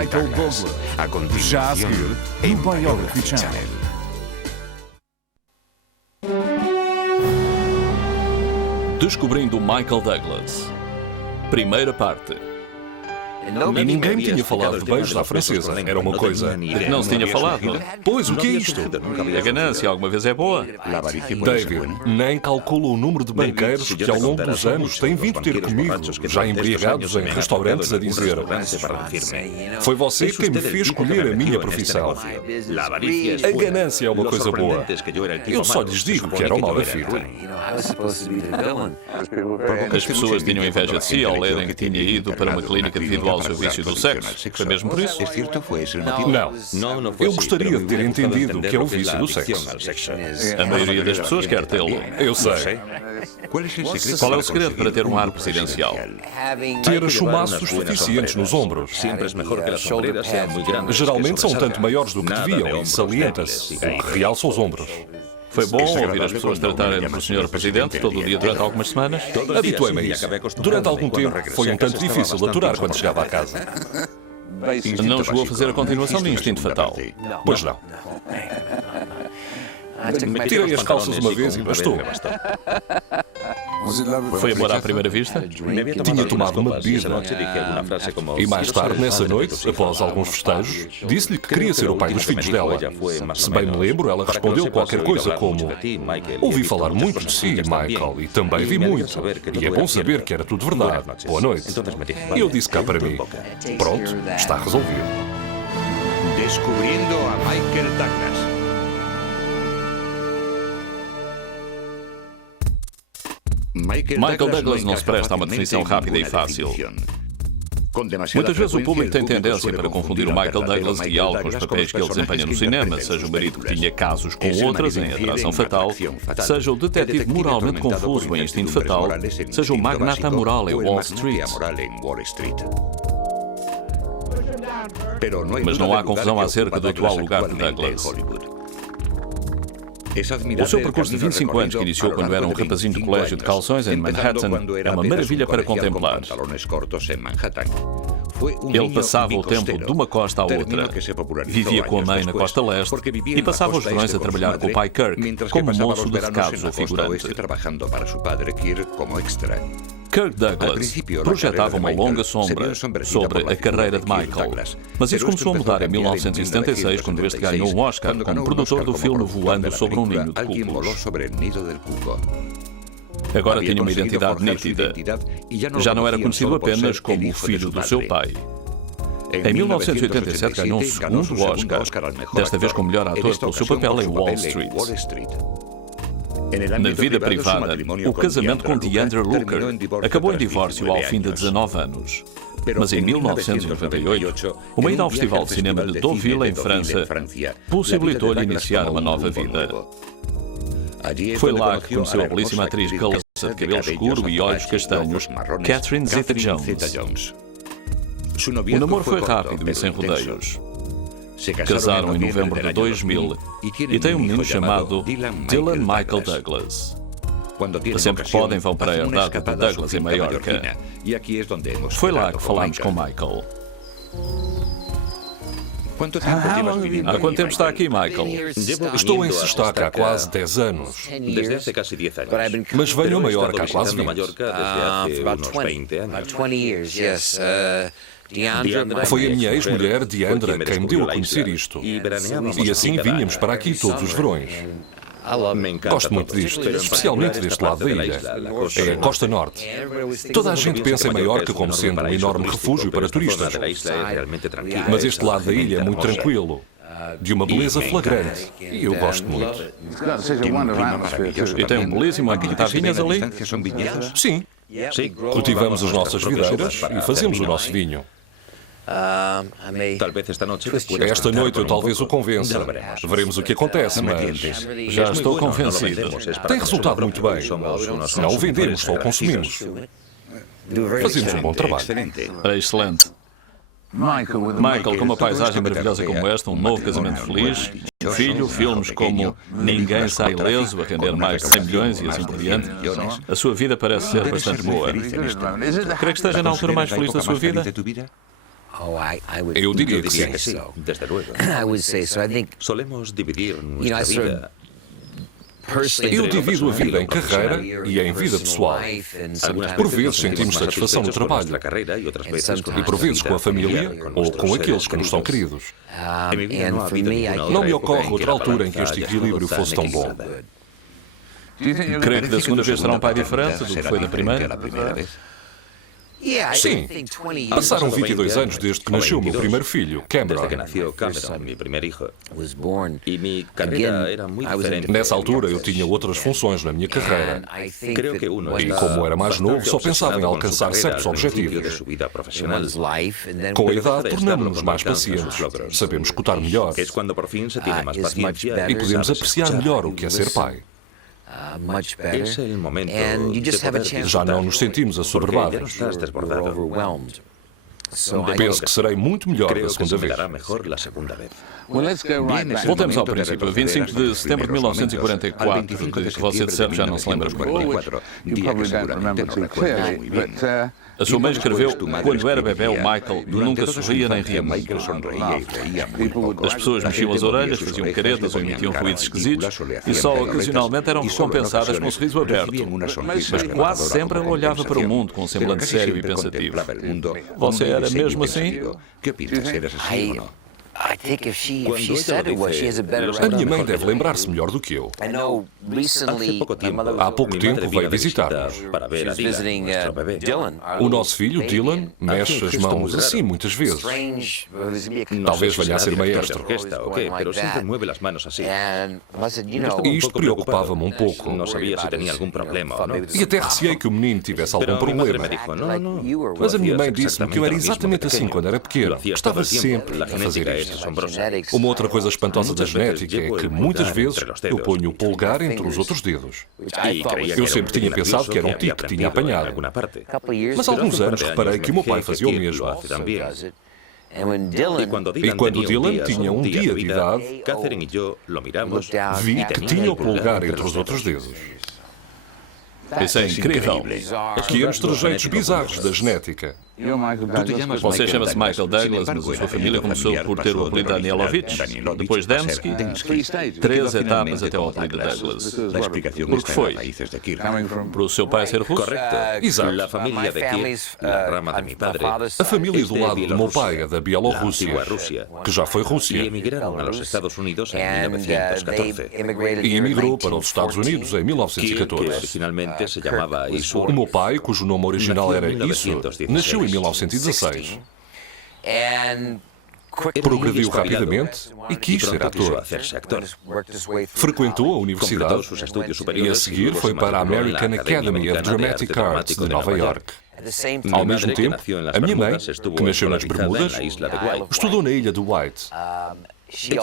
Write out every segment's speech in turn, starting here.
Michael Douglas. Já a seguir, no Biography Channel. Descobrindo Michael Douglas. Primeira parte. E ninguém me tinha falado de beijos à francesa. Era uma coisa... De que não se tinha falado? Pois, o que é isto? A ganância alguma vez é boa? David, nem calculo o número de banqueiros que ao longo dos anos têm vindo ter comigo, já embriagados em restaurantes, a dizer: foi você quem me fez escolher a minha profissão. A ganância é uma coisa boa. Eu só lhes digo que era o mal da fita. As pessoas tinham inveja de si ao lerem que tinha ido para uma clínica devido ao seu vício do sexo. Foi mesmo por isso? Não. Eu gostaria de ter entendido o que é o vício do sexo. A maioria das pessoas quer tê-lo. Eu sei. Qual é o segredo para ter um ar presidencial? Ter chumaços suficientes nos ombros. Geralmente são tanto maiores do que deviam e salienta-se, o que realça os ombros. Foi bom ouvir as pessoas tratarem por Sr. Presidente todo o dia durante algumas semanas? Habituei-me a isso. Durante algum tempo foi um tanto difícil de aturar quando chegava a casa. Não chegou a fazer a continuação de Instinto Fatal? Pois não. Tirei as calças uma vez e bastou. Foi amor à primeira vista? Tinha tomado uma bebida. E mais tarde, nessa noite, após alguns festejos, disse-lhe que queria ser o pai dos filhos dela. Se bem me lembro, ela respondeu qualquer coisa como: ouvi falar muito de si, Michael, e também vi muito. E é bom saber que era tudo verdade. Boa noite. E eu disse cá para mim: pronto, está resolvido. Descubrindo a Michael Douglas. Michael Douglas não se presta a uma definição rápida e fácil. Muitas vezes o público tem tendência para confundir o Michael Douglas real com os papéis que ele desempenha no cinema, seja o marido que tinha casos com outras em Atração Fatal, seja o detetive moralmente confuso em Instinto Fatal, seja o magnata moral em Wall Street. Mas não há confusão acerca do atual lugar de Douglas. O seu percurso de 25 anos, que iniciou quando era um rapazinho de colégio de calções em Manhattan, é uma maravilha para contemplar. Ele passava o tempo de uma costa à outra. Vivia com a mãe na costa leste e passava os verões a trabalhar com o pai Kirk como moço de recados ou figurante. Kirk Douglas projetava uma longa sombra sobre a carreira de Michael, mas isso começou a mudar em 1976, quando este ganhou um Oscar como produtor do filme Voando sobre um Ninho de Cúpulos. Agora tinha uma identidade nítida. Já não era conhecido apenas como o filho do seu pai. Em 1987 ganhou um segundo Oscar, desta vez como melhor ator pelo seu papel em Wall Street. Na vida privada, o casamento com Deandra Looker acabou em divórcio ao fim de 19 anos. Mas em 1998, uma ida ao Festival de Cinema de Deauville, em França, possibilitou-lhe iniciar uma nova vida. Foi lá que conheceu a belíssima atriz galesa de cabelo escuro e olhos castanhos, Catherine Zeta-Jones. O namoro foi rápido e sem rodeios. Casaram em novembro de 2000 e têm um menino chamado Dylan Michael Douglas. Sempre que podem, vão para a herdade de Douglas em Maiorca. Foi lá que falámos com Michael. Há quanto tempo está aqui, Michael? Estou em Sestaca há quase 10 anos. Mas venho a Maiorca há quase 20. Foi a minha ex-mulher, Deandra, quem me deu a conhecer isto. E assim vínhamos para aqui todos os verões. Gosto muito disto, especialmente deste lado da ilha. É a Costa Norte. Toda a gente pensa em Maiorca como sendo um enorme refúgio para turistas. Mas este lado da ilha é muito tranquilo, de uma beleza flagrante, e eu gosto muito. E tem um belíssimo ambiente. Há vinhas ali? Sim. Cultivamos as nossas videiras e fazemos o nosso vinho. Esta noite eu talvez o convença. Veremos o que acontece, mas Já estou convencido. tem resultado muito bem. Não o vendemos, só o consumimos. Fazemos um bom trabalho. É excelente. Michael, com uma paisagem maravilhosa como esta, um novo casamento feliz, um filho, filmes como Ninguém Sai Ileso, a render mais de 100 milhões e assim por diante, a sua vida parece ser bastante boa. Crê que esteja na altura mais feliz da sua vida? Eu diria que sim. Desde luego. Solemos dividir nuestra vida. Eu divido a vida em carreira e em vida pessoal. Por vezes sentimos satisfação no trabalho e por vezes com a família ou com aqueles que nos são queridos. Não me ocorre outra altura em que este equilíbrio fosse tão bom. Creio que da segunda vez será um pai diferente do que foi da primeira. Sim, passaram 22 anos desde que nasceu o meu primeiro filho, Cameron. Desde que nació Cameron, mi primer hijo. Y mi carrera era muy diferente. Nessa altura eu tinha outras funções na minha carreira. Creo que uno E está como era mais novo, só pensava em obsesionado con su alcançar carrera certos al principio de objetivos. su vida profesional. Com a idade, tornamos-nos mais pacientes, sabemos escutar melhor Es cuando por fin se tiene más paciencia e podemos sabes apreciar escuchar. melhor o que é ser pai. Es el momento de poder Já não nos sentimos ya no assoberbados. estás desbordado. Penso que serei muito melhor da Creo que segunda se me vez. dará mejor la segunda vez. Voltamos ao princípio. A 25 de setembro de 1944, de que você de certo já não se lembra muito. A sua mãe escreveu, quando era bebê, o Michael nunca sorria nem ria muito. As pessoas mexiam as orelhas, faziam caretas ou emitiam ruídos esquisitos e só ocasionalmente eram recompensadas com um sorriso aberto. Mas quase sempre ela olhava para o mundo com um semblante sério e pensativo. Você era mesmo assim? ¿Qué piensas? ¿Eres así o no? A minha mãe deve lembrar-se melhor do que eu. Hace poco tiempo, Há pouco mi tempo madre veio vino a visitar-nos. para ver a Dylan, nuestro bebé. O nosso filho, Dylan, mexe as mãos assim muitas vezes. No Talvez sé si venha a ser será director de maestro. orquesta o qué, pero siempre mueve las manos así. E isto preocupava-me um pouco. No sabía si tenía algún problema o no. E até receei que o menino tivesse algum Pero mi madre problema. me dijo, no, no. Mas a minha mãe disse-me que eu era exatamente assim quando era pequeno. Lo hacías Estava todo el tiempo. sempre La a fazer genética es isto. asombrosa. Uma outra coisa espantosa da genética é que muitas vezes eu ponho o polegar entre os outros dedos. Y creía que Eu era sempre un tinha pensado que era um había tique que tinha aprendido en apanhado. alguna parte. Mas há alguns anos reparei que o meu pai fazia o mesmo. Lo hace también. E quando Dylan tinha um dia de idade, Catherine y yo lo miramos. vi que tinha o polegar entre os outros dedos. Isso é incrível. Pequenos trejeitos bizarros da genética. Você chama-se Michael Douglas, mas a sua família começou por ter o apelido Danilovich, depois Dembski, 3 etapas até ao apelido Douglas. Por que foi? Por o seu pai ser russo? Correcto. Exato. La familia de Kiev, la rama de mi padre, A família do lado do meu pai é da la Bielorrússia, antigua Rusia, que já foi y Rússia, emigraron a los Estados Unidos en 1914. e emigrou para os Estados Unidos em Kiev, que 1914. originalmente se llamaba Isur, O meu pai, cujo nome original era Isur, nasceu em 1916. Progrediu rapidamente e quis ser pronto quiso ator. hacerse actor. Frequentou a Completó universidade sus estudios e a superiores seguir luego foi se para a matriculó en la American Academy of Americana de Dramatic Arte Arts Dramático de Nova York. Mi Ao madre, mesmo que tempo, nació en las a minha mãe, Bermudas, estuvo que nasceu nas escolarizada Bermudas, en la isla de White. estudou na ilha de White.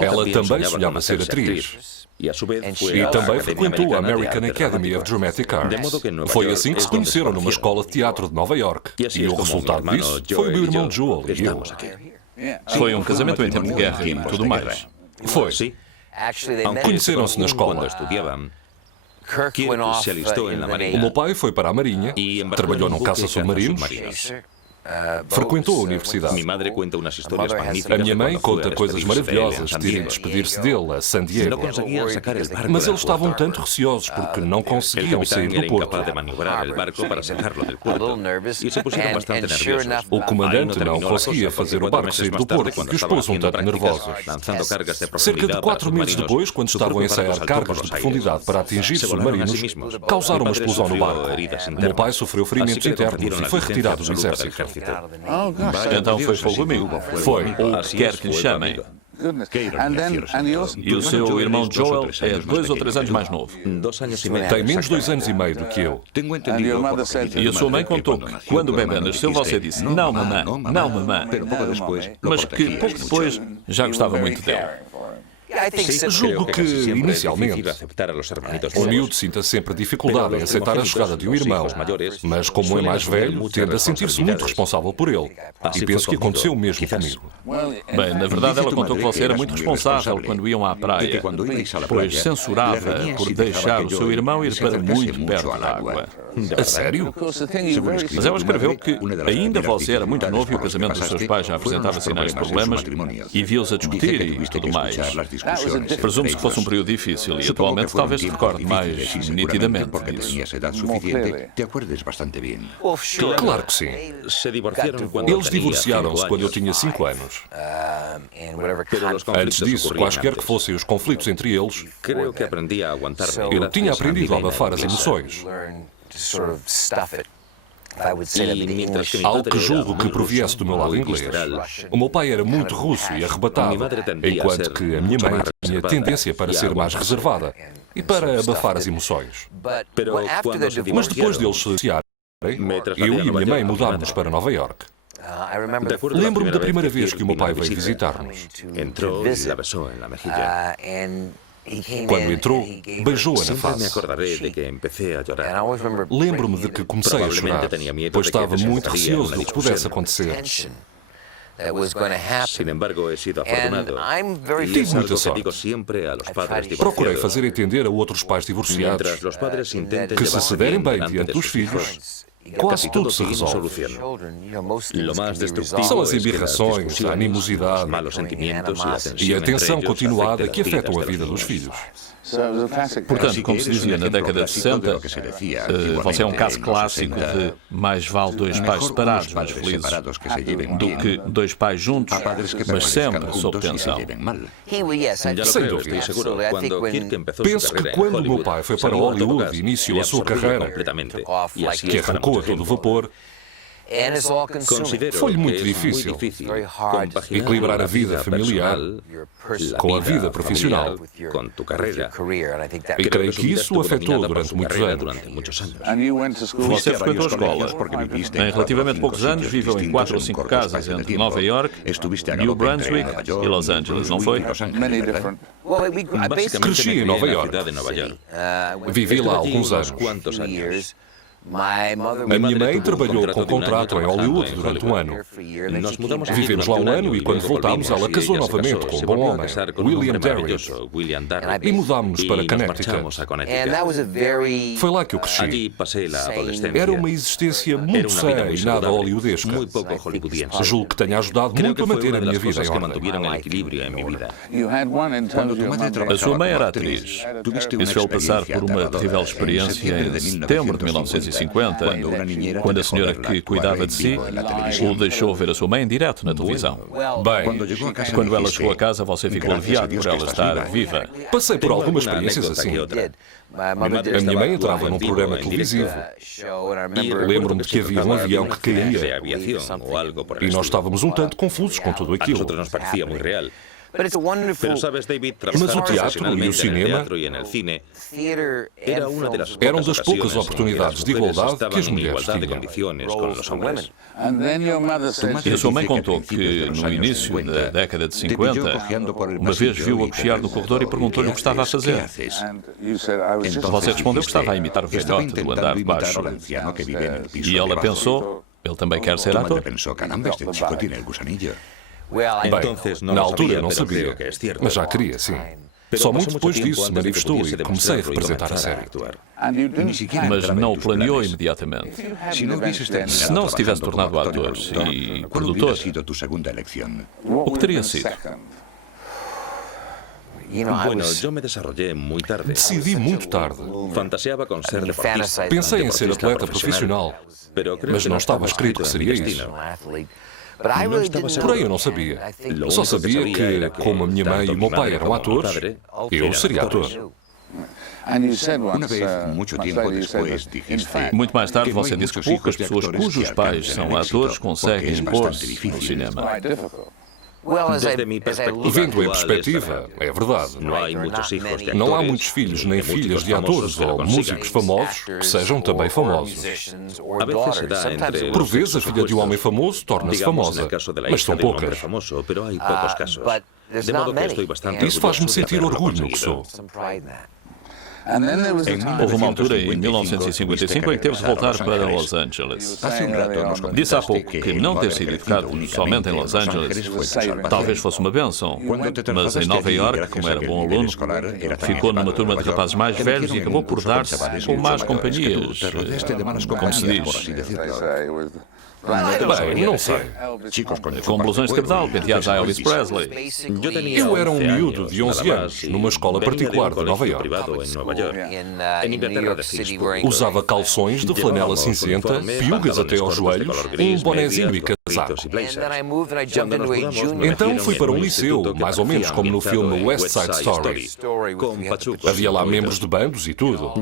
Ela também sonhava ser atriz. E a su vez E foi à também Academia frequentou a Americana de American Arte Academy of Dramático. Dramatic De modo que em Arts. Nova Foi York assim que es se donde conheceram numa conocieron. escola de teatro de Nova York. E assim E es o como resultado mi hermano disso Joel foi o meu y irmão yo Joel e eu. estamos aqui. Foi um casamento em tempo de guerra e tudo mais. Foi. Sí, aunque Conheceram-se na escola. Cuando estudiaban, Kirk se alistó en la O Marina meu pai foi para a Marinha, y embarcó trabalhou en un num buque caça-submarinos, cazasubmarinos. frequentou a Mi universidade. madre cuenta unas historias A magníficas minha de mãe cuando fue conta a coisas despedirse de él en maravilhosas San de ir Diego. despedir-se dele a San No Diego. conseguían sacar el barco Mas del eles estavam puerto. tanto receosos porque não El conseguiam capitán sair era do porto. incapaz de maniobrar el barco para sacarlo del puerto y se pusieron bastante nerviosos. O comandante não conseguia fazer o barco sair do porto porque os pôs um tanto nervosos. lanzando cargas de Cerca de profundidad 4 para meses submarinos, depois, quando su estavam a propio barco ensaiar saltó cargas por de los profundidade aires. para atingir Se volaron a sí submarinos, mismos. causaram Mi uma padre explosão no sufrió barco. heridas O meu internas. pai sofreu Así ferimentos que le internos concedieron e la foi licencia retirado do absoluta del exército. ejército. Então foi fogo amigo. Foi. Ou o que quer que lhe chamem. E o seu irmão Joel é 2 ou 3 anos mais novo. 2 años y medio. Tem menos 2 anos e meio do que eu. Tengo entendido por lo que dice E a sua mãe contou que, quando o bebê nasceu, você disse: não, mamãe, não, mamãe. Pero poco después lo Mas que protegía pouco depois já gostava muito dele. Julgo que, casi siempre es inicialmente, difícil aceptar a los hermanitos o nuevos. miúdo sinta sempre dificuldade em aceitar a chegada de um irmão, mas como é mais velho, tende a sentir-se muito responsável por ele. E penso que aconteceu o mesmo comigo. Bem, na verdade, ela contou que você era muito responsável quando iam à praia, que cuando ibais a la pois playa, censurava le reñía por si dejaba deixar que o yo seu irmão ir se para acercase muito mucho perto al da agua. água. A sério? Mas ela escreveu que ainda você era muito novo e o casamento dos seus pais já apresentava sinais de problemas e viu-os a discutir e tudo mais. Presumo-se que fosse um período difícil e atualmente talvez se recorde mais nitidamente disso. Claro que sim. Eles divorciaram-se quando eu tinha 5 anos. Antes disso, quaisquer que fossem os conflitos entre eles, eu tinha aprendido a abafar as emoções. Algo que julgo que proviesse do meu lado inglês. O meu pai era muito russo e arrebatado, enquanto que a minha mãe tinha tendência para ser mais reservada e para abafar as emoções. Mas depois deles se divorciarem, eu e a minha mãe mudámos para Nova York. Lembro-me da primeira vez que o meu pai veio visitar-nos. Quando entrou, beijou-a na face. Lembro-me de que comecei a chorar, pois estava muito receoso do que pudesse acontecer. Tive muita sorte. Procurei fazer entender a outros pais divorciados que se se derem bem diante dos filhos, quase tudo se resolve. São as embirrações, a animosidade e a tensão continuada que afetam a vida dos filhos. Portanto, como se dizia na década de 60, você é um caso clássico de mais vale dois pais separados, mais felizes, do que dois pais juntos, mas sempre sob tensão. Sem dúvida. Penso que quando o meu pai foi para Hollywood e iniciou a sua carreira, que arrancou a todo vapor, foi-lhe muito difícil equilibrar a vida familiar com a vida profissional. E creio que isso o afetou durante muitos anos. Você frequentou a escola. Em relativamente poucos anos, viveu em 4 ou 5 casas entre Nova York, New Brunswick e Los Angeles, não foi? Cresci em Nova York. Vivi lá há alguns anos. A minha mãe trabalhou com contrato em Hollywood durante um ano. Vivemos lá um ano e quando voltámos ela casou novamente com um bom homem, William Darridge, e mudámos-nos para Connecticut. Foi lá que eu cresci. Era uma existência muito sã e nada hollywoodesca. Julgo que tenha ajudado muito a manter a minha vida em ordem. A sua mãe era atriz. Isso fez passar por uma terrível experiência em setembro de 1950, quando a senhora que cuidava de si o deixou ver a sua mãe em direto na televisão. Bem, Quando ela chegou a casa, você ficou aliviado por ela estar viva. passei por algumas experiências assim. A minha mãe entrava num programa televisivo. Lembro-me de que havia um avião que caía e nós estávamos um tanto confusos com tudo aquilo. Mas o teatro e o cinema eram das poucas oportunidades de igualdade que as mulheres tinham. E a sua mãe contou que, no início da década de 50, uma vez viu-a cochear no corredor e perguntou-lhe o que estava a fazer. Você respondeu que estava a imitar o velhote do andar de baixo. E ela pensou, ele também quer ser ator. Bem, na altura eu não sabia, mas já queria, sim. Só muito depois disso se manifestou e comecei a representar a série. Mas não o planeou imediatamente. Se não se tivesse tornado ator e produtor, o que teria sido? Decidi muito tarde. Pensei em ser atleta profissional, mas não estava escrito que seria isso. Porém, eu não sabia. Só sabia que, como a minha mãe e o meu pai eram atores, eu seria ator. Muito mais tarde, você disse que poucas pessoas cujos pais são atores conseguem impor-se no cinema. Vendo em perspectiva, é verdade. Não há muitos filhos nem filhas de atores ou músicos famosos que sejam também famosos. Por vezes, a filha de um homem famoso torna-se famosa, mas são poucas. Isso faz-me sentir orgulho no que sou. Houve uma altura, em 1955, em que teve de voltar para Los Angeles. Disse há pouco que não ter sido educado somente em Los Angeles talvez fosse uma bênção, mas em Nova Iorque, como era bom aluno, ficou numa turma de rapazes mais velhos e acabou por dar-se com más companhias, como se diz. Bem, não sei. Com blusões de cabedal, penteados a Elvis Presley. Eu era um miúdo de 11 anos, numa escola particular de Nova Iorque. Usava calções de flanela cinzenta, piugas até aos joelhos, um bonezinho e casaco. Então fui para um liceu, mais ou menos como no filme West Side Story. Havia lá membros de bandos e tudo.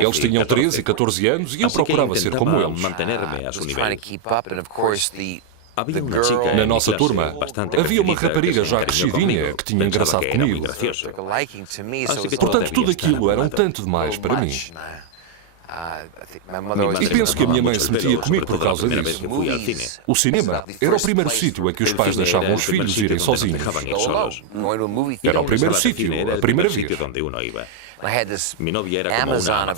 Eles tinham 13 e 14 anos e eu procurava ser como eles. Na nossa turma, havia uma rapariga já crescidinha que tinha engraçado comigo. Portanto, tudo aquilo era um tanto demais para mim. E penso que a minha mãe se metia comigo por causa disso. O cinema era o primeiro sítio a que os pais deixavam os filhos irem sozinhos. Era o primeiro sítio, a primeira vez.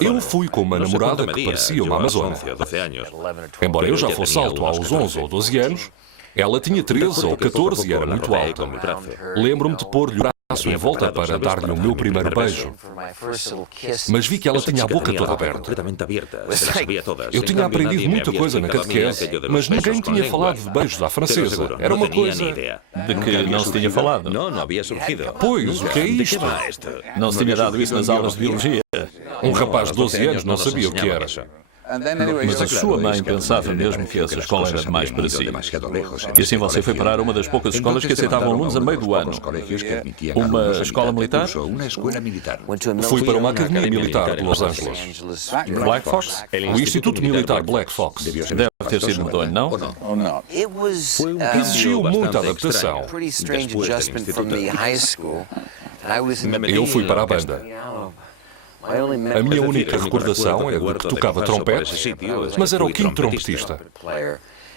Eu fui com uma namorada que parecia uma amazona. Embora eu já fosse alto aos 11 ou 12 anos, ela tinha 13 ou 14 e era muito alta. Lembro-me de pôr-lhe o braço em volta para dar-lhe o meu primeiro beijo. Mas vi que ela tinha a boca toda aberta. Eu tinha aprendido muita coisa na catequese, mas ninguém tinha falado de beijos à francesa. Era uma coisa De que não se tinha falado. Pois, o que é isto? Não se tinha dado isso nas aulas de biologia. Um rapaz de 12 anos não sabia o que era. Mas a sua mãe pensava mesmo que essa escola era demais para si. E assim você foi parar a uma das poucas escolas que aceitavam alunos a meio do ano. Uma escola militar? Fui para uma academia militar de Los Angeles. Black Fox? O Instituto Militar Black Fox. Deve ter sido medonho, não? Exigiu muita adaptação. Eu fui para a banda. A minha única recordação é de que tocava trompete, mas era o quinto trompetista.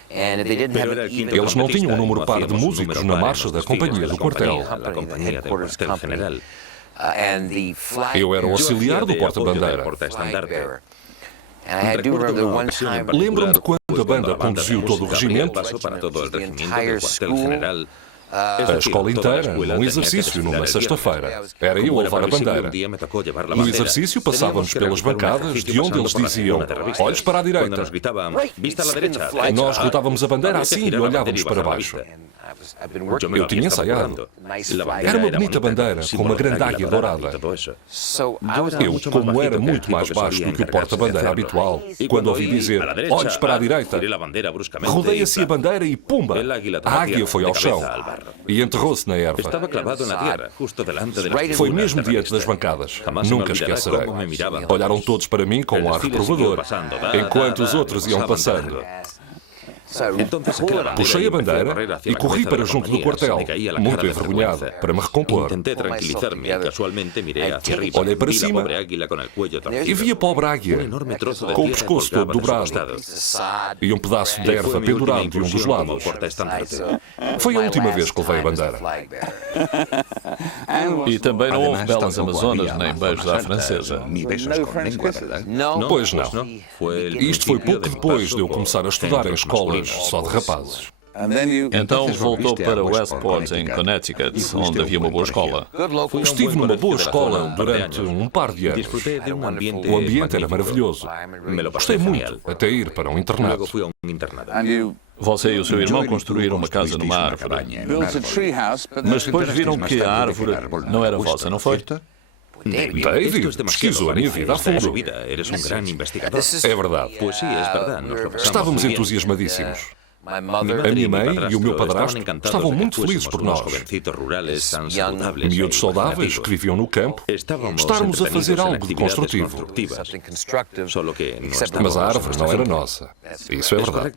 Eles não tinham um número par de músicos na marcha da companhia do quartel. Eu era o auxiliar do porta-bandeira. Lembro-me de quando a banda conduziu todo o regimento, a escola inteira, num exercício numa sexta-feira. Era eu a levar a bandeira. No exercício passávamos pelas bancadas de onde eles diziam olhos para a direita. Nós rotávamos a bandeira assim e olhávamos para baixo. Eu tinha ensaiado. Era uma bonita bandeira com uma grande águia dourada. Eu, como era muito mais baixo do que o porta-bandeira habitual, quando ouvi dizer olhos para a direita, rodei assim a bandeira e pumba! A águia foi ao chão e enterrou-se na erva. Foi mesmo diante das bancadas. Nunca esquecerei. Olharam todos para mim com um ar reprovador, enquanto os outros iam passando. Puxei a bandeira e corri para junto do quartel, muito envergonhado, para me recompor. Olhei para cima e vi a pobre águia, com o pescoço todo dobrado e um pedaço de erva pendurado de um dos lados. Foi a última vez que levei a bandeira. E também não houve belas amazonas nem beijos à francesa. Pois não. Isto foi pouco depois de eu começar a estudar em escolas só de rapazes. Então voltou para Westport, em Connecticut, onde havia uma boa escola. Estive numa boa escola durante um par de anos. O ambiente era maravilhoso. Gostei muito, até ir para um internato. Você e o seu irmão construíram uma casa numa árvore. Mas depois viram que a árvore não era vossa, não foi? David pesquisou a minha vida a fundo. É verdade. Estávamos entusiasmadíssimos. A minha mãe e o meu padrasto estavam muito felizes por nós. Miúdos saudáveis que viviam no campo, estarmos a fazer algo de construtivo. Mas a árvore não era nossa. Isso é verdade.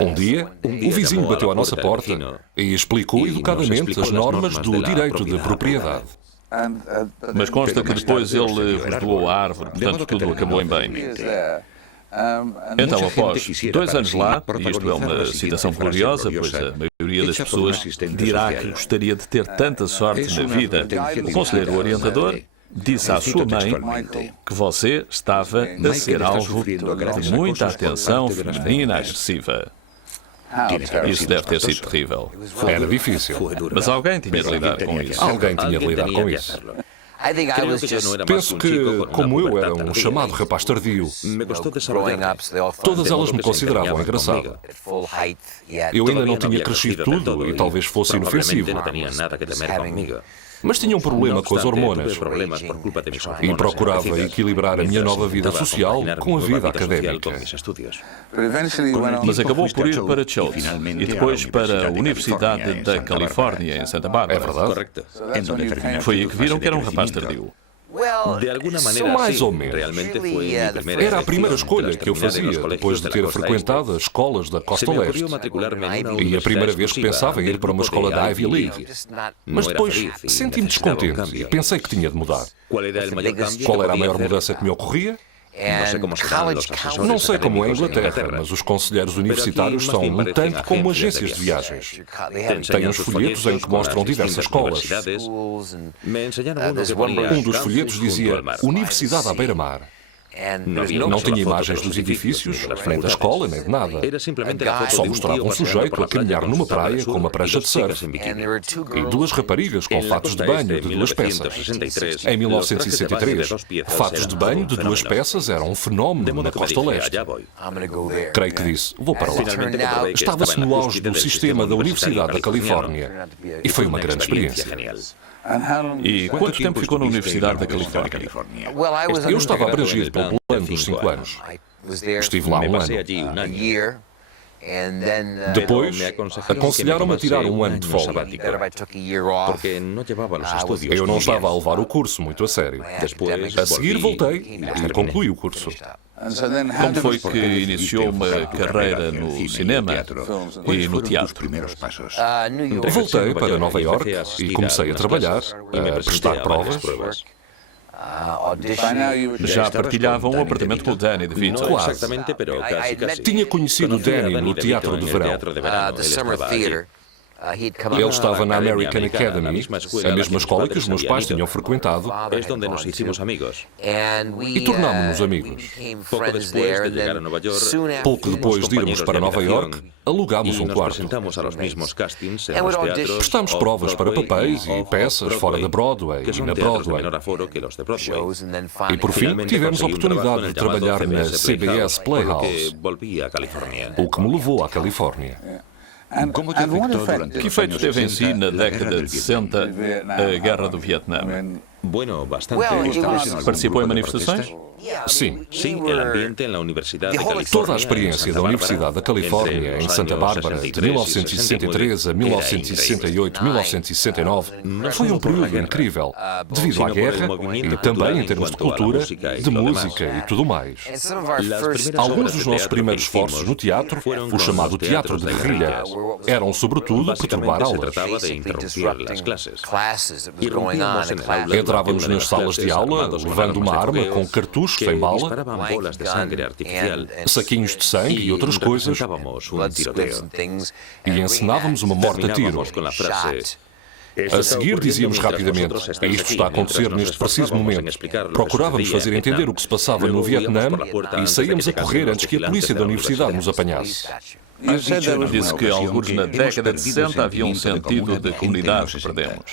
Um dia, o vizinho bateu à nossa porta e explicou educadamente as normas do direito de propriedade. Mas consta que depois ele redoou a árvore, portanto tudo acabou em bem. Então, após 2 anos lá, e isto é uma citação gloriosa, pois a maioria das pessoas dirá que gostaria de ter tanta sorte na vida, o conselheiro orientador disse à sua mãe que você estava a ser alvo de muita atenção feminina agressiva. Isso deve ter sido terrível. Era difícil. Mas alguém tinha de lidar com isso. Alguém tinha de lidar com isso. Penso que, como eu era um chamado rapaz tardio, todas elas me consideravam engraçado. Eu ainda não tinha crescido tudo e talvez fosse inofensivo. Mas tinha um problema com as hormonas e procurava equilibrar a minha nova vida social com a vida académica. Mas acabou por ir para Choate e depois para a Universidade da Califórnia, em Santa Bárbara. É verdade? Foi aí que viram que era um rapaz tardio. Mais ou menos. Era a primeira escolha que eu fazia depois de ter frequentado as escolas da Costa Leste. E a primeira vez que pensava em ir para uma escola da Ivy League. Mas depois senti-me descontente e pensei que tinha de mudar. Qual era a maior mudança que me ocorria? Não sei como é a Inglaterra, mas os conselheiros universitários são um tanto como agências de viagens. Têm uns folhetos em que mostram diversas escolas. Um dos folhetos dizia Universidade à beira-mar. Não tinha imagens dos edifícios, nem da escola, nem de nada. Só mostrava um sujeito a caminhar numa praia com uma prancha de surf e 2 raparigas com fatos de banho de 2 peças. Em 1963, fatos de banho de 2 peças eram um fenómeno na Costa Leste. Creio que disse, vou para lá. Estava-se no auge do sistema da Universidade da Califórnia e foi uma grande experiência. E quanto tempo ficou na Universidade da Califórnia? Eu estava abrangido pelo plano dos 5 anos. Estive lá 1 ano. Depois, aconselharam-me a tirar 1 ano de folga. Eu não estava a levar o curso muito a sério. A seguir voltei e concluí o curso. Como foi que iniciou uma carreira no cinema e no teatro? Voltei para Nova Iorque e comecei a trabalhar, a prestar provas. Já partilhavam um apartamento com o Danny DeVito. Quase. Tinha conhecido o Danny no Teatro de Verão. Ele estava na American Academy, a mesma escola que os meus pais tinham frequentado, e tornámos-nos amigos. Pouco depois de irmos para Nova Iorque, alugámos um quarto. Prestámos provas para papéis e peças fora da Broadway e na Broadway. E por fim, tivemos a oportunidade de trabalhar na CBS Playhouse, o que me levou à Califórnia. Que efeito teve em si, na década de 60, a Guerra do Vietnã? Participou em manifestações? Sim. Toda a experiência da Universidade da Califórnia em Santa Bárbara, de 1963 a 1968, 1969, foi um período incrível, devido à guerra e também em termos de cultura, de música e tudo mais. Alguns dos nossos primeiros esforços no teatro, o chamado teatro de guerrilha, eram sobretudo perturbar aulas. Entrávamos nas salas de aula, levando uma arma com cartuchos sem bala, saquinhos de sangue e outras coisas, e encenávamos uma morte a tiro. A seguir dizíamos rapidamente, isto está a acontecer neste preciso momento. Procurávamos fazer entender o que se passava no Vietnã e saíamos a correr antes que a polícia da universidade nos apanhasse. Disse que, alguns na década de 60, havia um sentido de comunidade que perdemos.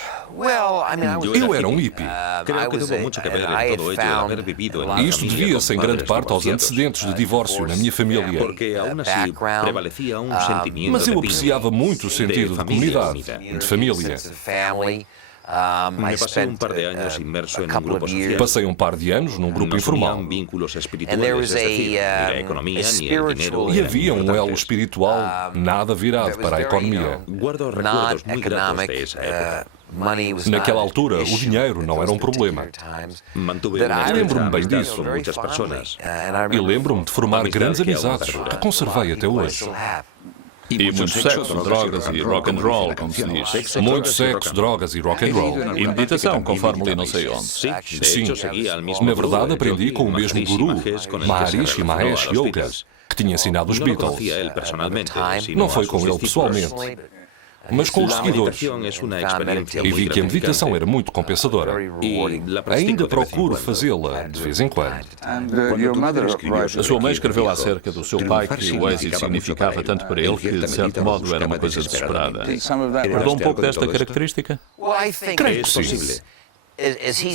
Eu era um hippie. E isto devia-se em grande parte aos antecedentes de divórcio na minha família. Mas eu apreciava muito o sentido de comunidade, de família. Passei um par de anos num grupo informal. E havia um elo espiritual nada virado para a economia. Naquela altura, o dinheiro não era um problema. Lembro-me bem disso. E lembro-me de formar grandes amizades que conservei até hoje. E muito sexo, drogas e rock and roll, como se diz. Muito sexo, drogas e rock and roll. E meditação, conforme li não sei onde. Sim, na verdade aprendi com o mesmo guru, Maharishi Mahesh Yoga, que tinha ensinado os Beatles. Não foi com ele pessoalmente, mas com os seguidores. E vi que a meditação era muito compensadora. Ainda procuro fazê-la de vez em quando. A sua mãe escreveu acerca do seu pai que o êxito significava tanto para ele que, de certo modo, era uma coisa desesperada. Herdou um pouco desta característica? Creio que sim.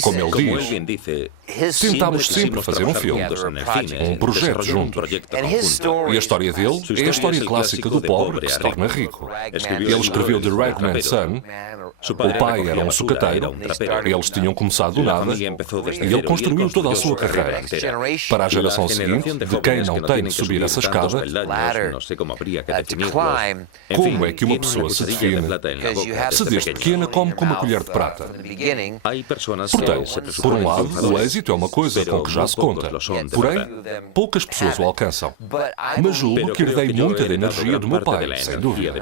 Como ele diz, tentámos sempre fazer um filme, um projeto juntos. E a história dele é a história clássica do pobre que se torna rico. Ele escreveu The Ragman's Son. O pai era um sucateiro, eles tinham começado do nada e ele construiu toda a sua carreira. Para a geração seguinte, de quem não tem de subir essa escada, como é que uma pessoa se define se desde pequena come com uma colher de prata? Portanto, por um lado, o êxito é uma coisa com que já se conta. Porém, poucas pessoas o alcançam. Mas julgo que herdei muita da energia do meu pai, sem dúvida.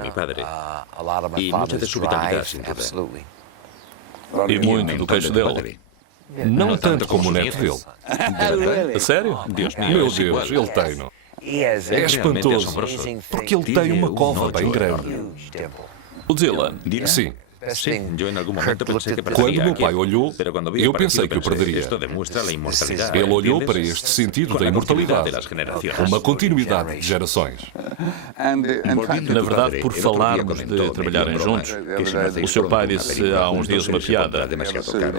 E muito do queixo dele. Não tanto como o neto dele. A sério? Meu Deus, ele tem-no. É espantoso, porque ele tem uma cova bem grande. O Dylan. Sim. Quando meu pai olhou, eu pensei que o perderia. Ele olhou para este sentido da imortalidade, uma continuidade de gerações. Na verdade, por falarmos de trabalharem juntos, o seu pai disse há uns dias uma piada.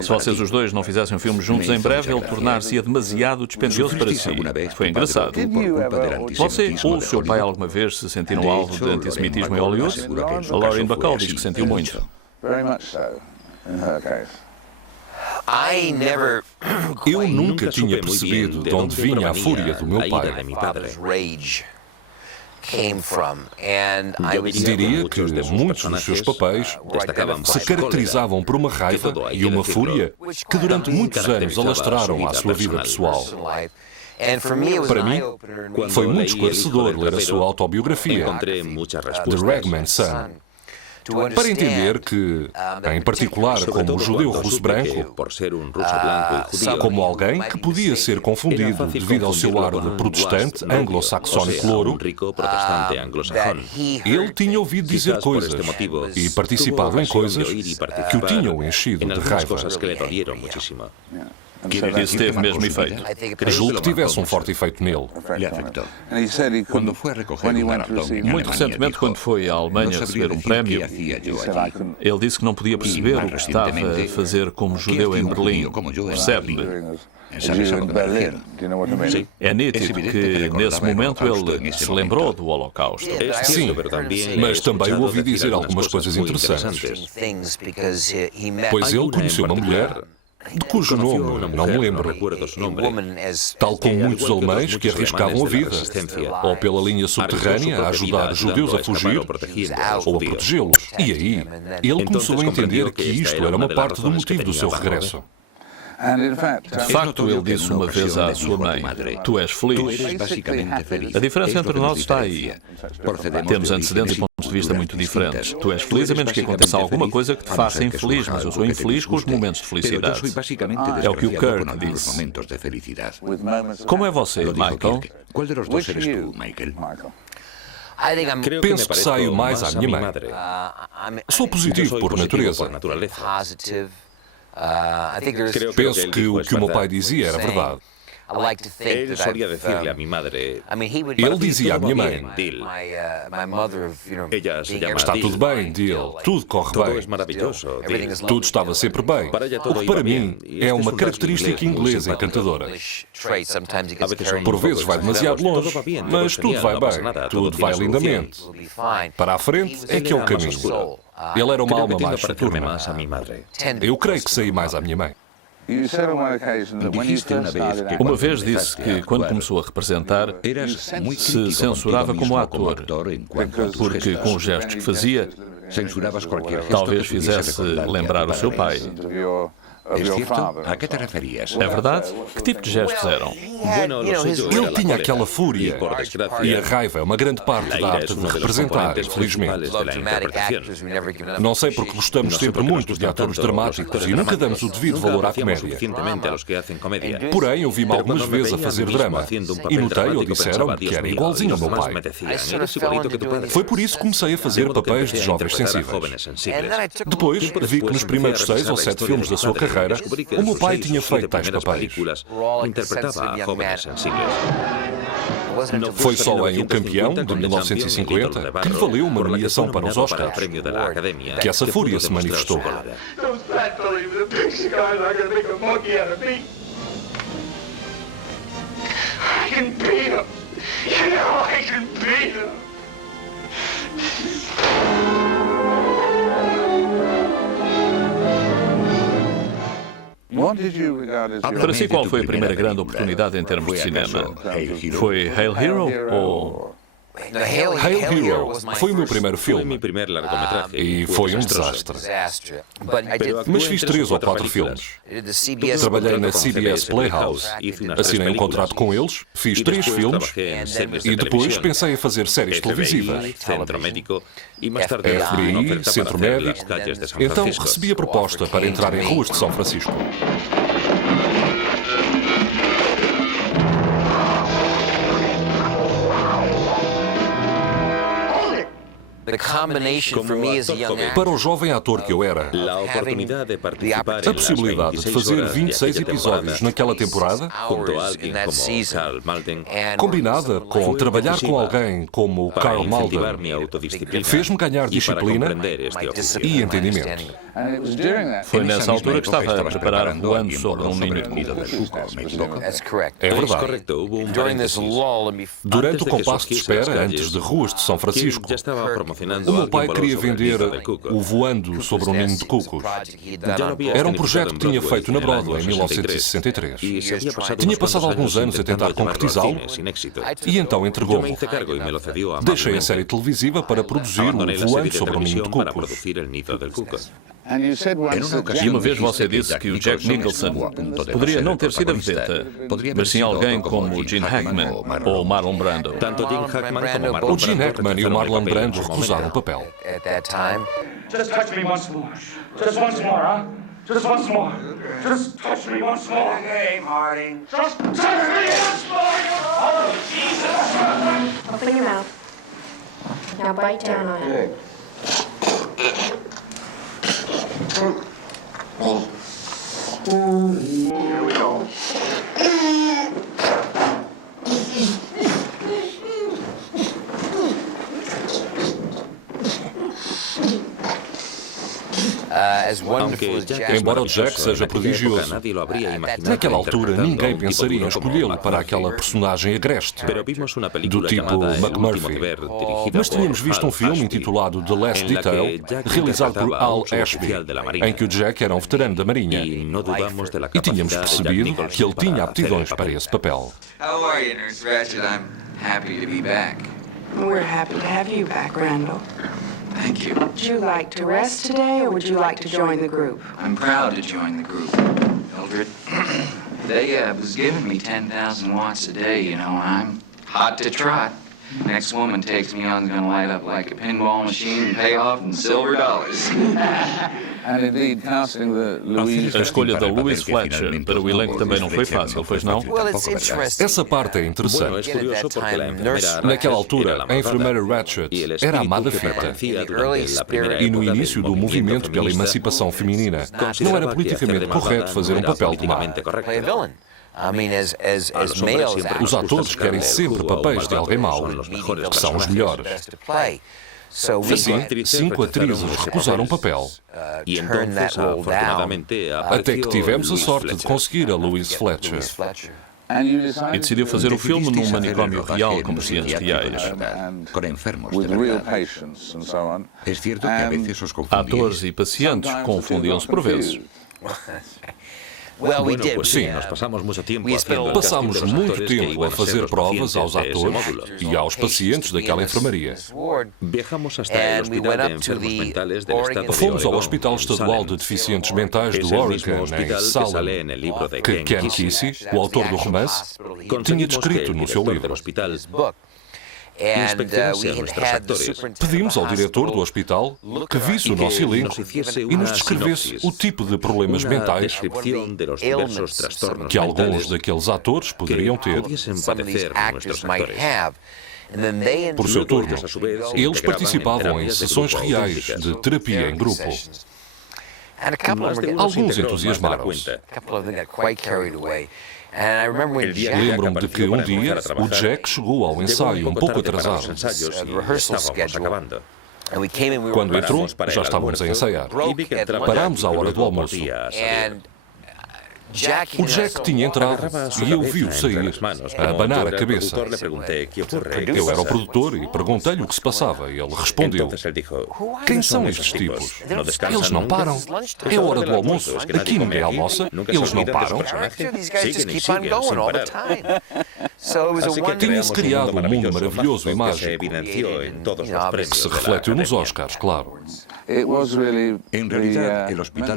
Se vocês os dois não fizessem um filme juntos, em breve ele tornar-se-ia demasiado dispendioso para si. Foi engraçado. Você ou o seu pai alguma vez se sentiram alvo de antissemitismo em Hollywood? A Lauren Bacall diz que sentiu muito. Eu nunca tinha percebido de onde vinha a fúria do meu pai. Diria que muitos dos seus papéis se caracterizavam por uma raiva e uma fúria que durante muitos anos alastraram à sua vida pessoal. Para mim, foi muito esclarecedor ler a sua autobiografia, The Ragman's Son, para entender que, em particular como judeu russo branco, como alguém que podia ser confundido devido ao seu ar de protestante anglo-saxónico louro, ele tinha ouvido dizer coisas e participado em coisas que o tinham enchido de raiva. Isso teve mesmo efeito. Julgo que tivesse um forte efeito nele. Muito recentemente, quando foi à Alemanha receber um prémio, ele disse que não podia perceber o que estava a fazer como judeu em Berlim. Percebe-me? É nítido que, nesse momento, ele se lembrou do Holocausto. Sim, mas também o ouvi dizer algumas coisas interessantes. Pois ele conheceu uma mulher de cujo nome não me lembro, tal como muitos alemães que arriscavam a vida, ou pela linha subterrânea a ajudar judeus a fugir, ou a protegê-los. E aí, ele começou a entender que isto era uma parte do motivo do seu regresso. De facto, ele disse uma vez à sua mãe: "Tu és feliz." A diferença entre nós está aí. Temos antecedentes e pontos de vista muito diferentes. Tu és feliz a menos que aconteça alguma coisa que te faça infeliz, mas eu sou infeliz com os momentos de felicidade. É o que o Kirk disse. Como é você, Michael? Penso que saio mais à minha mãe. Sou positivo por natureza. Penso que o que o meu pai dizia era verdade. Ele dizia à minha mãe: "Está tudo bem, Dill, tudo corre bem. Tudo estava sempre bem." O que para mim é uma característica inglesa encantadora. Por vezes vai demasiado longe, mas tudo vai bem, tudo vai lindamente. Para a frente é que é o caminho. Ele era uma alma mais soturna. Eu creio que saí mais à minha mãe. Uma vez disse que, quando começou a representar, se censurava como ator, porque com os gestos que fazia, talvez fizesse lembrar o seu pai. of ¿Es your cierto? father. ¿A qué te referías? É verdade? Que tipo de gestos eram? Ele tinha aquela fúria. E a raiva é uma grande parte da arte de representar, infelizmente. Não sei porque gostamos sempre muito de atores dramáticos e nunca damos o devido valor à comédia. Porém, eu vi-me algumas vezes a fazer drama e notei ou disseram que era igualzinho ao meu pai. Foi por isso que comecei a fazer papéis de jovens sensíveis. Depois, vi que nos primeiros 6 ou 7 filmes da sua carreira, o meu pai tinha feito tais papéis. Foi só em O Campeão, de 1950, que lhe valeu uma nomeação para os Oscars, que essa fúria se manifestou. Para si, qual foi a primeira grande oportunidade em termos de cinema? Foi Hail Hero ou... Hail Hero foi o meu primeiro filme e foi um desastre. Mas fiz 3 ou 4 filmes. Trabalhei na CBS Playhouse, assinei um contrato com eles, fiz 3 filmes e depois pensei em fazer séries televisivas. FBI, Centro Médico. Então recebi a proposta para entrar em Ruas de São Francisco. Para o jovem ator que eu era, a possibilidade de fazer 26 episódios naquela temporada, combinada com trabalhar com alguém como o Karl Malden, fez-me ganhar disciplina e entendimento. Foi nessa altura que estava a preparar Voando sobre um Ninho de Cucos. É verdade. Durante o compasso de espera, antes de Ruas de São Francisco, o meu pai queria vender o Voando sobre um Ninho de Cucos. Era um projeto que tinha feito na Broadway em 1963. Tinha passado alguns anos a tentar concretizá-lo e então entregou-me. Deixei a série televisiva para produzir o Voando sobre um Ninho de Cucos. E uma vez você disse que o Jack Nicholson poderia não ter sido a vedeta, mas sim alguém como o Gene Hackman ou o Marlon Brando. O Gene Hackman e o Marlon Brando recusaram o papel. Just touch me once more. Just once more, huh? Just once more. Just touch me once more. Hey, Marty. Just touch me once more. Oh, Jesus. Open your mouth. Now bite down on it. Here we go. Embora o Jack seja prodigioso, naquela altura ninguém pensaria em escolhê-lo para aquela personagem agreste, do tipo McMurphy. Mas tínhamos visto um filme intitulado The Last Detail, realizado por Al Ashby, em que o Jack era um veterano da Marinha. E tínhamos percebido que ele tinha aptidões para esse papel. How are you, Nurse Ratched? I'm happy to be back. We're happy to have you back, Randall. Thank you. Would you like to rest today, or would you like to join the group? I'm proud to join the group, Mildred. They was giving me 10,000 watts a day, you know, I'm hot to trot. Next woman takes me on is going to light up like a pinball machine and pay off in silver dollars. A escolha da Louise Fletcher para o elenco também não foi fácil, pois não? Essa parte é interessante. Naquela altura, a enfermeira Ratched era amada fita. E no início do movimento pela emancipação feminina, não era politicamente correto fazer um papel de má. Os atores querem sempre papéis de alguém mau, que são os melhores. Assim, 5 atrizes recusaram o papel. Até que tivemos a sorte de conseguir a Louise Fletcher. E decidiu fazer o filme num manicômio real com pacientes reais. Con enfermos de verdad. Es cierto que a veces os confundíais. Atores e pacientes confundiam-se por vezes. Sim, passámos muito tempo a fazer provas aos atores e aos pacientes daquela enfermaria. Fomos ao Hospital Estadual de Deficientes Mentais do Oregon, em Salem, que Ken Kesey, o autor do romance, tinha descrito no seu livro. Pedimos ao diretor do hospital que visse o nosso elenco e nos descrevesse o tipo de problemas mentais que alguns daqueles atores poderiam ter. Por seu turno, eles participavam em sessões reais de terapia em grupo. Alguns entusiasmaram-se. Lembro-me de que um dia o Jack chegou ao ensaio um pouco atrasado. Quando entrou, já estávamos a ensaiar. Parámos à hora do almoço. O Jack tinha entrado e eu vi-o sair, a abanar a cabeça. Eu era o produtor e perguntei-lhe o que se passava. E ele respondeu: "Quem são estes tipos? Eles não param. É hora do almoço. Aqui ninguém almoça. Eles não param." Tinha-se criado um mundo maravilhoso e mágico, que se refletiu nos Oscars, claro.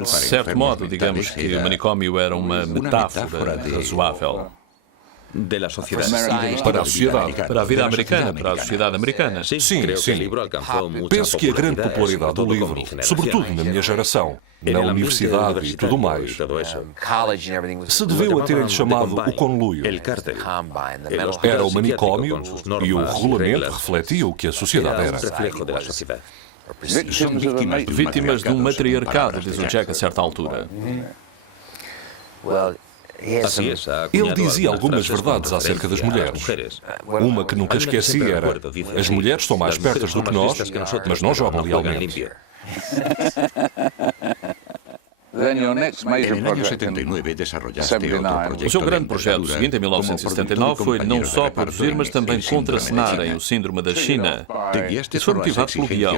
De certo modo, digamos que o manicômio era uma metáfora razoável Para a sociedade. para a vida americana, para a sociedade americana. Sim, sim. Penso que a grande popularidade do livro, sobretudo na minha geração, na universidade e tudo mais, se deveu a terem chamado o conluio. Era o manicômio e o regulamento refletia o que a sociedade era. Vítimas de um matriarcado, diz o Jack a certa altura. Ele dizia algumas verdades acerca das mulheres. Uma que nunca esqueci era: as mulheres são mais espertas do que nós, mas não jogam lealmente. En el año 79 desarrollaste otro proyecto. O seu grande projeto seguinte, em 1979, foi não só produzir, mas também contracenarem o Síndrome da China. Isso foi motivado pelo guião,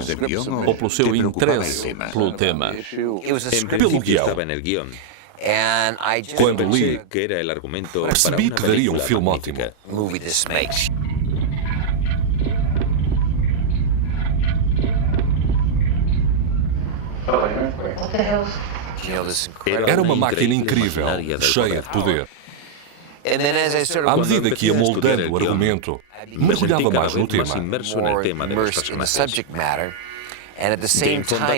ou pelo seu interesse pelo tema. Pelo guião. Quando li, percebi que daria um filme ótimo. Era uma máquina incrível, cheia de poder. À medida que ia moldando o argumento, mergulhava mais no tema.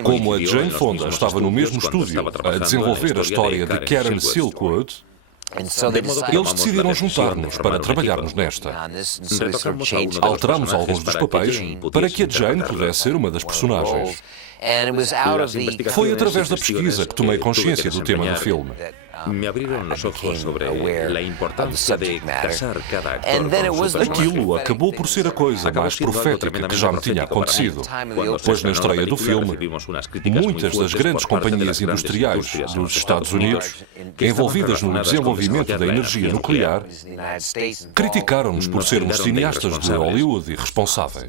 Como a Jane Fonda estava no mesmo estúdio a desenvolver a história de Karen Silkwood, eles decidiram juntar-nos para trabalharmos nesta. Alteramos alguns dos papéis para que a Jane pudesse ser uma das personagens. Foi através da pesquisa que tomei consciência do tema do filme. Aquilo acabou por ser a coisa mais profética que já me tinha acontecido, pois na estreia do filme, muitas das grandes companhias industriais dos Estados Unidos, envolvidas no desenvolvimento da energia nuclear, criticaram-nos por sermos cineastas de Hollywood irresponsáveis.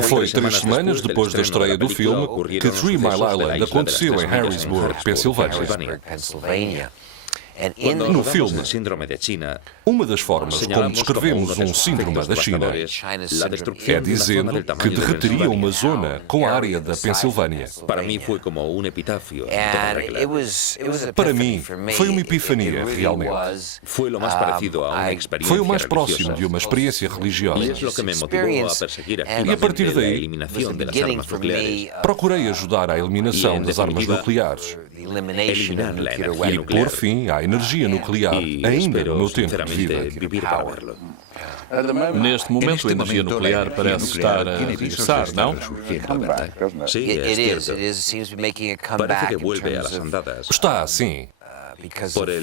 Foi 3 semanas depois da estreia do filme que 3 Mile Island aconteceu em Harrisburg, Pensilvânia. No filme, uma das formas como descrevemos um síndrome da China é dizendo que derreteria uma zona com a área da Pensilvânia. Para mim, foi uma epifania, realmente. Foi o mais próximo de uma experiência religiosa. E a partir daí, procurei ajudar à eliminação das armas nucleares e pôr fim à energia nuclear ainda no meu tempo de vida. Neste momento, a energia nuclear parece estar a regressar, não? Está assim,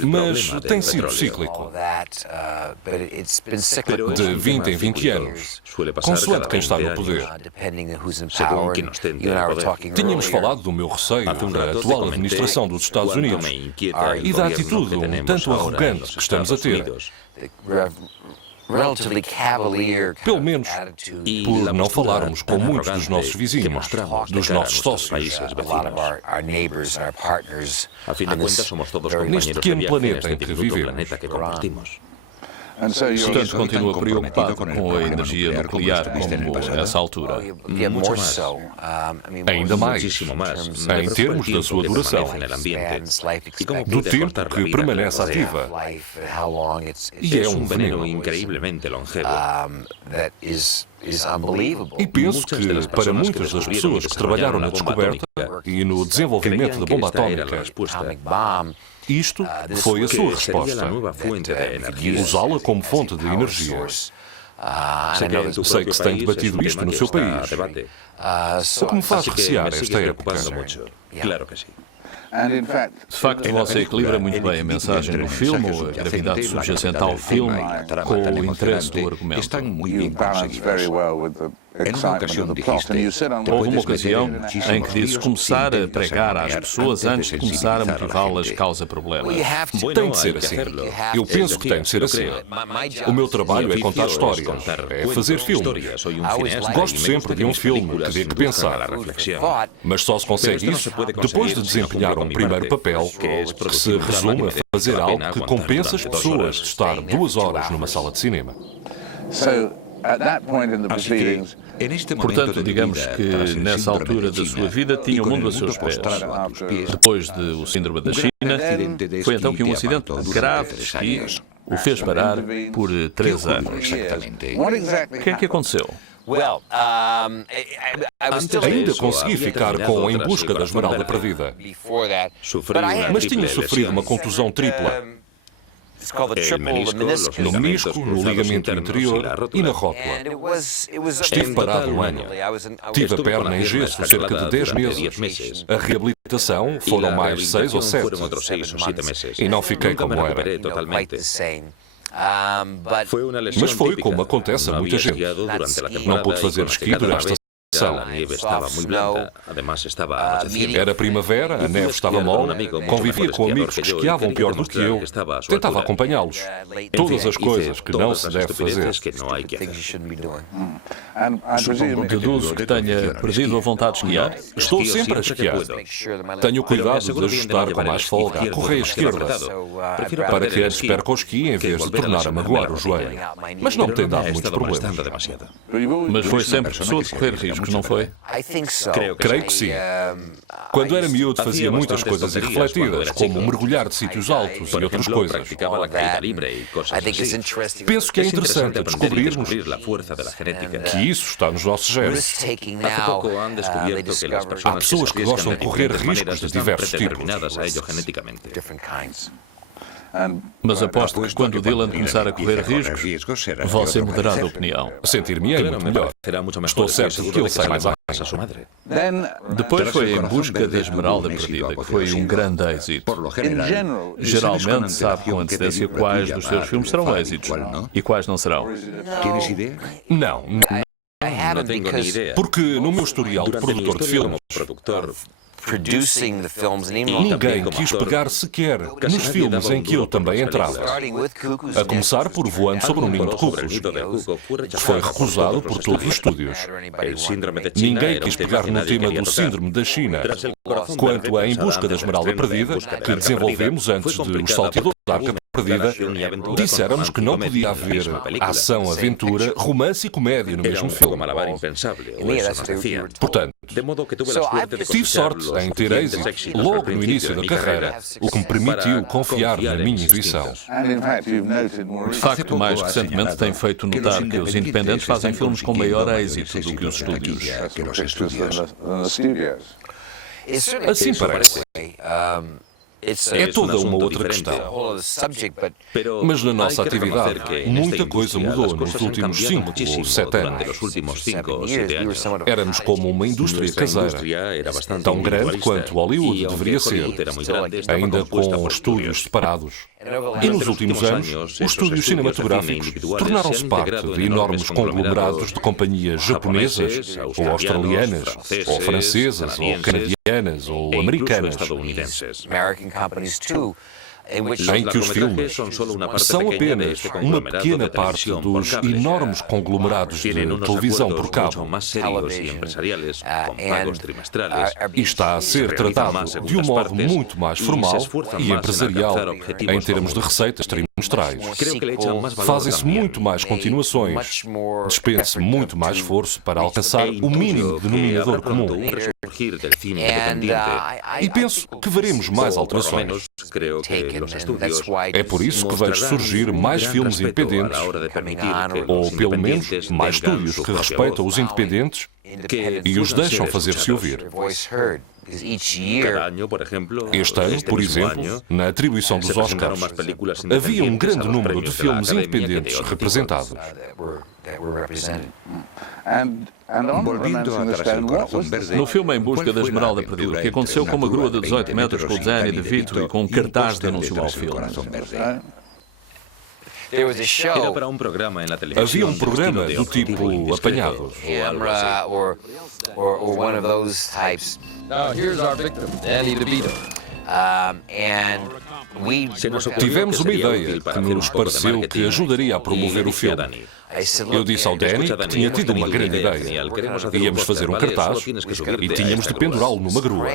mas tem sido cíclico. De 20 em 20 anos, consoante quem está no poder. Tínhamos falado do meu receio da atual administração dos Estados Unidos e da atitude um tanto arrogante que estamos a ter. Pelo menos por não falarmos com muitos dos nossos vizinhos, dos nossos sócios. Neste pequeno planeta em que vivemos. Portanto, continua preocupado com a energia nuclear como nessa altura. Ainda mais, em termos da sua duração, do tempo que permanece ativa. E é um veneno. E penso que, para muitas das pessoas que trabalharam na descoberta e no desenvolvimento da bomba atómica, isto foi a sua resposta. Usá-la como fonte de energia. Sei que se tem debatido isto no seu país. O que me faz recear esta época. Claro que sim. De facto, você equilibra muito bem a mensagem do filme, ou a gravidade subjacente ao filme, com o interesse do argumento. Estão muito bem conseguidos. Houve uma ocasião em que disse começar a pregar às pessoas antes de começar a motivá-las causa problema. Tem de ser assim. Eu penso que tem de ser assim. O meu trabalho é contar histórias, é fazer filmes. Gosto sempre de um filme que dê que pensar. Mas só se consegue isso depois de desempenhar um primeiro papel que se resume a fazer algo que compensa as pessoas de estar 2 horas numa sala de cinema. Portanto, digamos que nessa altura da sua vida tinha o mundo a seus pés. Depois do síndrome da China, foi então que um acidente grave de esqui o fez parar por 3 anos. O que é que aconteceu? Ainda consegui ficar com Em Busca da Esmeralda Perdida, mas tinha sofrido uma contusão tripla. No menisco, no ligamento interior e na rótula. Estive parado 1 ano. Tive a perna em gesso cerca de 10 meses. A reabilitação foram mais 6 ou 7. E não fiquei como era. Mas foi como acontece a muita gente. Não pude fazer esqui durante a estação. Era primavera, a neve estava mole, convivia com amigos que esquiavam pior do que eu, tentava acompanhá-los. Todas as coisas que não se deve fazer. Deduzo que tenha perdido a vontade de esquiar. Estou sempre a esquiar. Tenho cuidado de ajustar com mais folga a correia esquerda, para que antes perca o esqui em vez de tornar a magoar o joelho. Mas não me tem dado muitos problemas. Mas foi sempre pessoa de correr riscos, não foi? Creio que sim. Quando era miúdo fazia muitas coisas irrefletidas, como mergulhar de sítios altos e outras coisas. Penso que é interessante descobrirmos que isso está nos nossos genes. Há pessoas que gostam de correr riscos de diversos tipos. Mas aposto que quando Dylan começar a correr riscos, você mudará de opinião. Sentir-me-ei muito melhor. Estou certo de que ele sai mais à Depois foi Em Busca da Esmeralda Perdida, que foi um grande êxito. Geralmente sabe com antecedência quais dos seus filmes serão êxitos e quais não serão. Não. Porque no meu historial de produtor de filmes, ninguém quis pegar sequer nos filmes em que eu também entrava. A começar por Voando sobre um Ninho de Cucos. Foi recusado por todos os estúdios. Ninguém quis pegar no tema do Síndrome da China. Quanto a Em Busca da Esmeralda Perdida, que desenvolvemos antes de Os Salteadores da Arca Perdida, disseram-nos que não podia haver ação, aventura, romance e comédia no mesmo filme. Portanto, tive sorte em ter êxito logo no início da carreira, o que me permitiu confiar na minha intuição. De facto, mais recentemente tem feito notar que os independentes fazem filmes com maior êxito do que os estúdios. Assim parece. É toda uma outra questão. Mas na nossa atividade, muita coisa mudou nos últimos 5 ou 7 anos. Éramos como uma indústria caseira, tão grande quanto Hollywood deveria ser, ainda com estúdios separados. E nos últimos anos, os estúdios cinematográficos tornaram-se parte de enormes conglomerados de companhias japonesas, ou australianas, ou francesas, ou canadianas, ou americanas. em que os filmes são apenas uma pequena parte dos enormes conglomerados de televisão por cabo e está a ser tratado de um modo muito mais formal e empresarial em termos de receitas trimestrais. Fazem-se muito mais continuações, despende-se muito mais esforço para alcançar o mínimo denominador comum. E penso que veremos mais alterações. É por isso que vejo surgir mais filmes independentes, ou pelo menos mais estúdios que respeitam os independentes e os deixam fazer-se ouvir. Este ano, por exemplo, na atribuição dos Oscars, havia um grande número de filmes independentes representados. No filme Em Busca da Esmeralda Perdida, o que aconteceu com uma grua de 18 metros com o Danny DeVito e com um cartaz de anúncio ao filme? Havia um programa do tipo Apanhados. Tivemos uma ideia que nos pareceu que ajudaria a promover o filme. Eu disse ao Danny que tinha tido uma grande ideia. Íamos fazer um cartaz e tínhamos de pendurá-lo numa grua.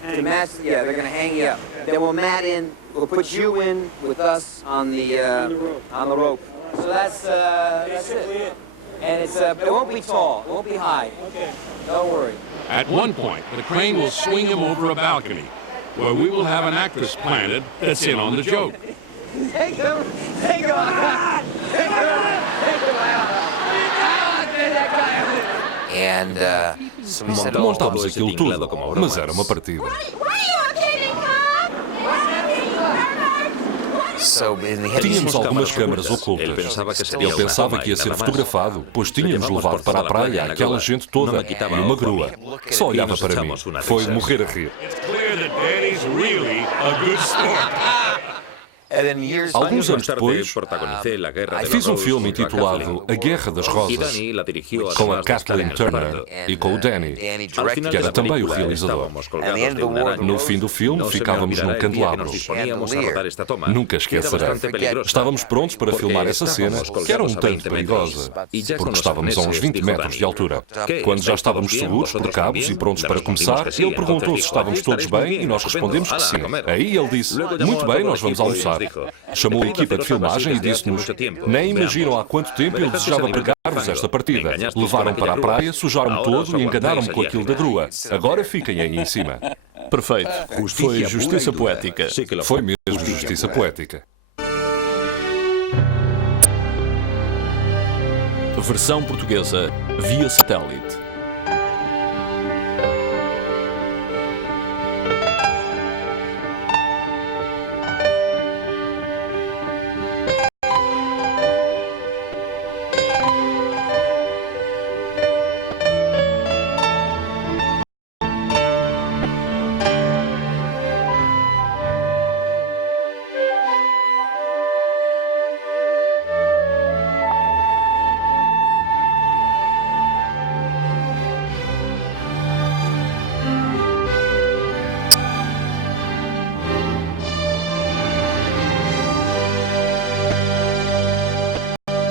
To match, yeah, they're going to hang you up. Then we'll mat in. We'll put you in with us on the rope. So that's it. And it won't be tall. It won't be high. Okay. Don't worry. At one point, the crane will swing him over a balcony, where we will have an actress planted that's in on the joke. Take him out. Montámos aquilo tudo, mas era uma partida. Tínhamos algumas câmaras ocultas. Ele pensava que ia ser fotografado, pois tínhamos levado para a praia aquela gente toda e uma grua. Só olhava para mim. Foi de morrer a rir. Alguns anos depois, fiz um filme intitulado A Guerra das Rosas, com a Kathleen Turner e com o Danny, que era também o realizador. No fim do filme, ficávamos num candelabro. Nunca esquecerei. Estávamos prontos para filmar essa cena, que era um tanto perigosa, porque estávamos a uns 20 metros de altura. Quando já estávamos seguros por cabos e prontos para começar, ele perguntou se estávamos todos bem e nós respondemos que sim. Aí ele disse: "Muito bem, nós vamos almoçar." Chamou a equipa de filmagem e disse-nos: "Nem imaginam há quanto tempo eu desejava pregar-vos esta partida. Levaram para a praia, sujaram-me todo e enganaram-me com aquilo da grua. Agora fiquem aí em cima." Perfeito. Foi justiça poética. Foi mesmo justiça poética. Versão portuguesa via satélite.